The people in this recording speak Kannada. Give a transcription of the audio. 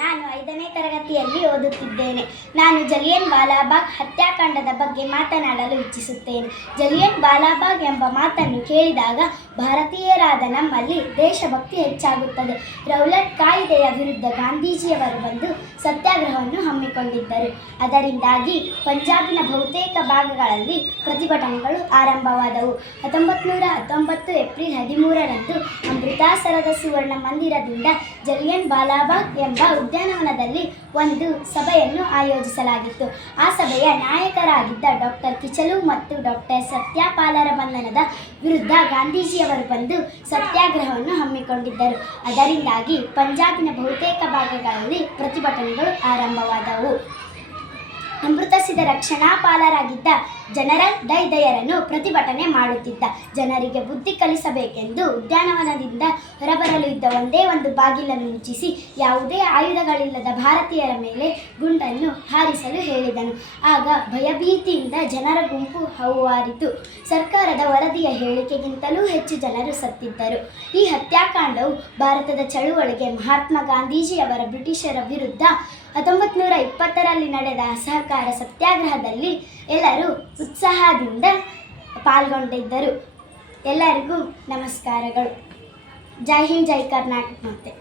ನಾನು 5ನೇ ತರಗತಿಯಲ್ಲಿ ಓದುತ್ತಿದ್ದೇನೆ. ನಾನು ಜಲಿಯನ್ ವಾಲಾಬಾಗ್ ಹತ್ಯಾಕಾಂಡದ ಬಗ್ಗೆ ಮಾತನಾಡಲು ಇಚ್ಛಿಸುತ್ತೇನೆ. ಜಲಿಯನ್ ವಾಲಾಬಾಗ್ ಎಂಬ ಮಾತನ್ನು ಕೇಳಿದಾಗ ಭಾರತೀಯರಾದ ನಮ್ಮಲ್ಲಿ ದೇಶಭಕ್ತಿ ಹೆಚ್ಚಾಗುತ್ತದೆ. ರೌಲಟ್ ಕಾಯಿದೆಯ ವಿರುದ್ಧ ಗಾಂಧೀಜಿಯವರು ಬಂದು ಸತ್ಯಾಗ್ರಹವನ್ನು ಹಮ್ಮಿಕೊಂಡಿದ್ದರು. ಅದರಿಂದಾಗಿ ಪಂಜಾಬಿನ ಬಹುತೇಕ ಭಾಗಗಳಲ್ಲಿ ಪ್ರತಿಭಟನೆಗಳು ಆರಂಭವಾದವು. 1919 ಏಪ್ರಿಲ್ 13ರಂದು ಅಮೃತಸರದ ಸುವರ್ಣ ಮಂದಿರದಿಂದ ಜಲಿಯನ್ ವಾಲಾಬಾಗ್ ಎಂಬ ಉದ್ಯಾನವನದಲ್ಲಿ ಒಂದು ಸಭೆಯನ್ನು ಆಯೋಜಿಸಲಾಗಿತ್ತು. ಆ ಸಭೆಯ ನಾಯಕರಾಗಿದ್ದ ಡಾಕ್ಟರ್ ಕಿಚಲು ಮತ್ತು ಡಾಕ್ಟರ್ ಸತ್ಯಪಾಲರ ಬಂಧನದ ವಿರುದ್ಧ ಗಾಂಧೀಜಿಯವರು ಬಂದು ಸತ್ಯಾಗ್ರಹವನ್ನು ಹಮ್ಮಿಕೊಂಡಿದ್ದರು. ಅದರಿಂದಾಗಿ ಪಂಜಾಬಿನ ಬಹುತೇಕ ಭಾಗಗಳಲ್ಲಿ ಪ್ರತಿಭಟನೆಗಳು ಆರಂಭವಾದವು. ಅಮೃತಸರದ ರಕ್ಷಣಾಪಾಲರಾಗಿದ್ದ ಜನರಲ್ ಡೈದಯರನ್ನು ಪ್ರತಿಭಟನೆ ಮಾಡುತ್ತಿದ್ದ ಜನರಿಗೆ ಬುದ್ಧಿ ಕಲಿಸಬೇಕೆಂದು ಉದ್ಯಾನವನದಿಂದ ಹೊರಬರಲು ಇದ್ದ ಒಂದೇ ಒಂದು ಬಾಗಿಲನ್ನು ಮುಚ್ಚಿಸಿ ಯಾವುದೇ ಆಯುಧಗಳಿಲ್ಲದ ಭಾರತೀಯರ ಮೇಲೆ ಗುಂಡನ್ನು ಹಾರಿಸಲು ಹೇಳಿದನು. ಆಗ ಭಯಭೀತಿಯಿಂದ ಜನರ ಗುಂಪು ಹೌಹಾರಿತು. ಸರ್ಕಾರದ ವರದಿಯ ಹೇಳಿಕೆಗಿಂತಲೂ ಹೆಚ್ಚು ಜನರು ಸತ್ತಿದ್ದರು. ಈ ಹತ್ಯಾಕಾಂಡವು ಭಾರತದ ಚಳುವಳಿಗೆ ಮಹಾತ್ಮ ಗಾಂಧೀಜಿಯವರ ಬ್ರಿಟಿಷರ ವಿರುದ್ಧ 1920ರಲ್ಲಿ ನಡೆದ ಅಸಹಕಾರ ಸತ್ಯಾಗ್ರಹದಲ್ಲಿ ಎಲ್ಲರೂ ಉತ್ಸಾಹದಿಂದ ಪಾಲ್ಗೊಂಡಿದ್ದರು. ಎಲ್ಲರಿಗೂ ನಮಸ್ಕಾರಗಳು. ಜೈ ಹಿಂದ್, ಜೈ ಕರ್ನಾಟಕ ಮಾತೆ.